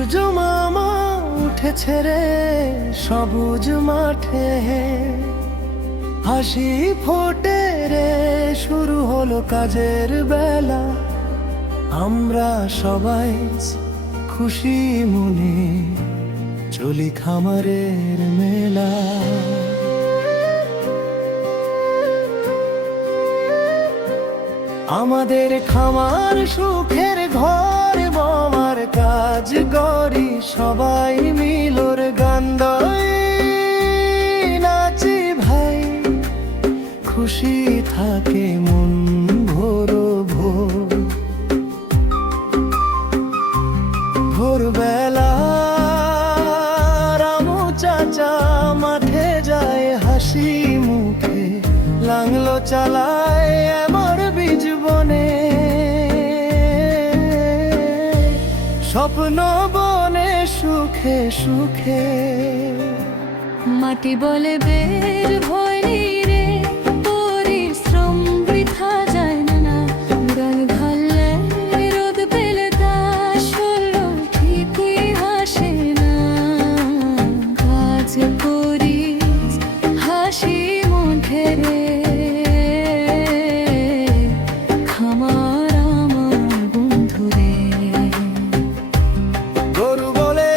সূর্য মামা উঠেছে রে সবুজ মাঠে, হাসি ফোটে রে শুরু হলো কাজের বেলা। আমরা সবাই খুশি মনে চলি খামারের মেলা। আমাদের খামার সুখের ঘর, বাবার কাজ করি সবাই মিলর গান গাই, নাচি ভাই খুশি থাকে মন ভোর ভোর। ভোরবেলা রামু চাচা মাঠে যায় হাসি মুখে, লাঙলো চালায় আমার বীজ বনে, স্বপ্ন বনে সুখে সুখে। মাটি বলে বের হয়নি রে, পরিশ্রম বৃথা যায় না। গাল ঘাললে রোদ পেলে তা সরল ঠিকই হাসে না। কাজ করিস হাসি মুখে রে, খামার আমার বন্ধু রে। গরু বলে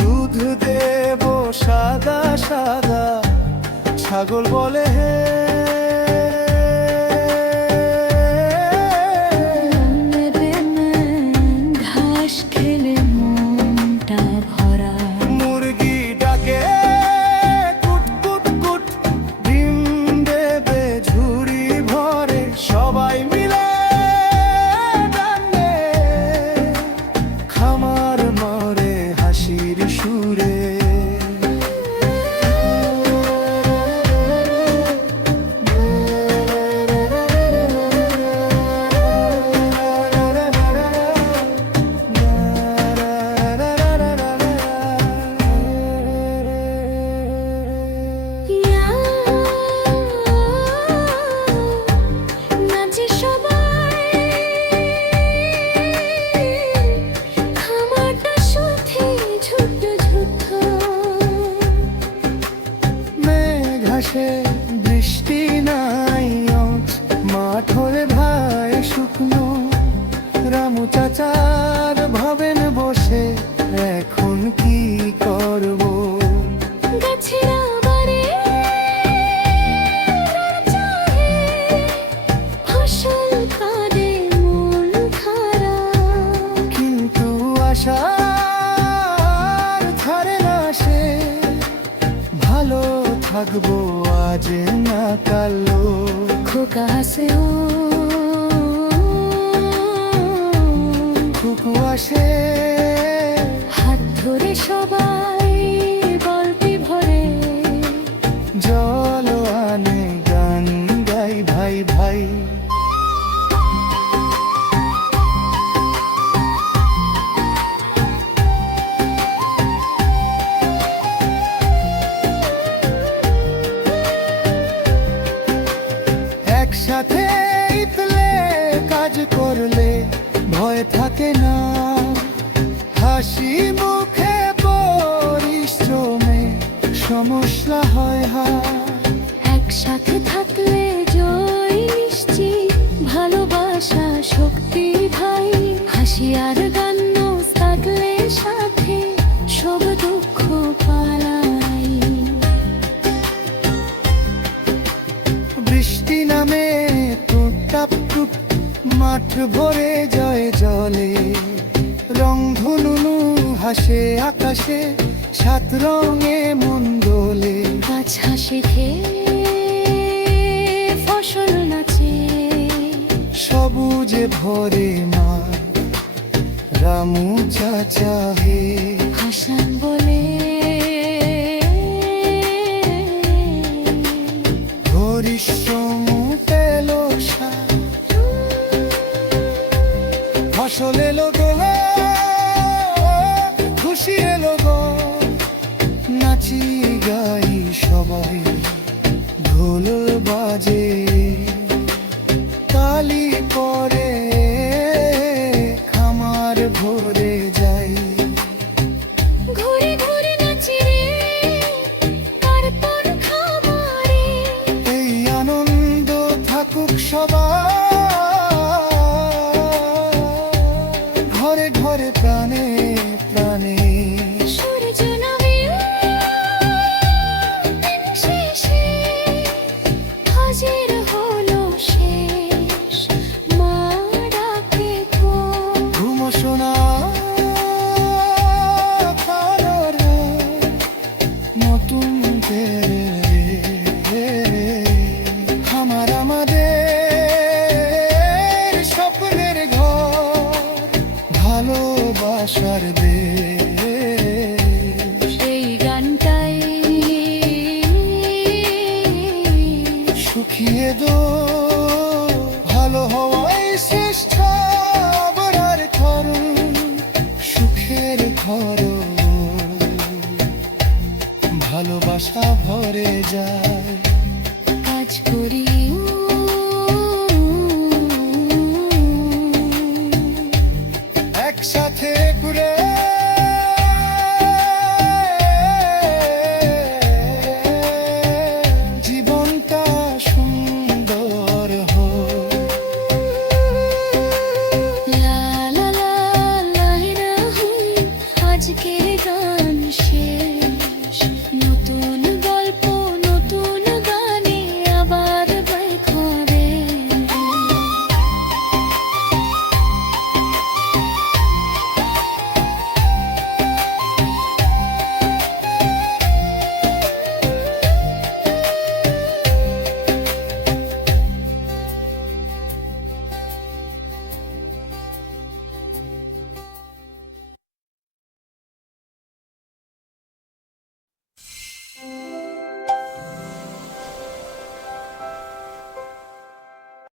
দুধ দেব সাদা সাদা, ছাগল বলে হে ঘাস খেলে মনটা ভরা। মুরগি ডাকে কুট কুট কুট, ডিম দেবে ঝুড়ি ভরে সবাই মিলে ডাকে, খামার মরে হাসির সুরে। নাচে সবাই, খামারটা সাথে ছোট্ট ছোট্ট। মেঘ আসে বৃষ্টি নাই, মাঠ হলে ভাই শুকনো। রামু চাচার ভাবেন বসে এখন কি করব। গাছেরা বাড়ে চাহে, ফসল কাঁদে মন খারাপ। কিন্তু আশার ধারে না সে, ভালো থাকবো আজ না কালো। খোকা হাসে ও, খুকু আসে হাত ধরে সবাই গল্পে ভরে। জল আনে গান গাই ভাই ভাই। একসাথে ইতলে কাজ করলে ভয় থাকে না, হাসি মুখে পরিশ্রমে সমস্যা হয় একসাথে থাকলে জয় নিশ্চিত, ভালোবাসা শক্তি ভাই। হাসি আর গান থাকলে সাথে সব দুঃখ পালাই। বৃষ্টি নামে টুপ টুপ, মাঠ ভরে যায় জলে। রংধনু হাসে আকাশে, সাত রঙে মন দোলে। গাছ হাসি খেয়ে ফসল নাচে, সবুজে ভরে মাঠ রামু চাচা হে। হাসান বলে পরিশ্রম পেলো ফসল এলো গো, খুশি এলো গো, নাচ তালি পরে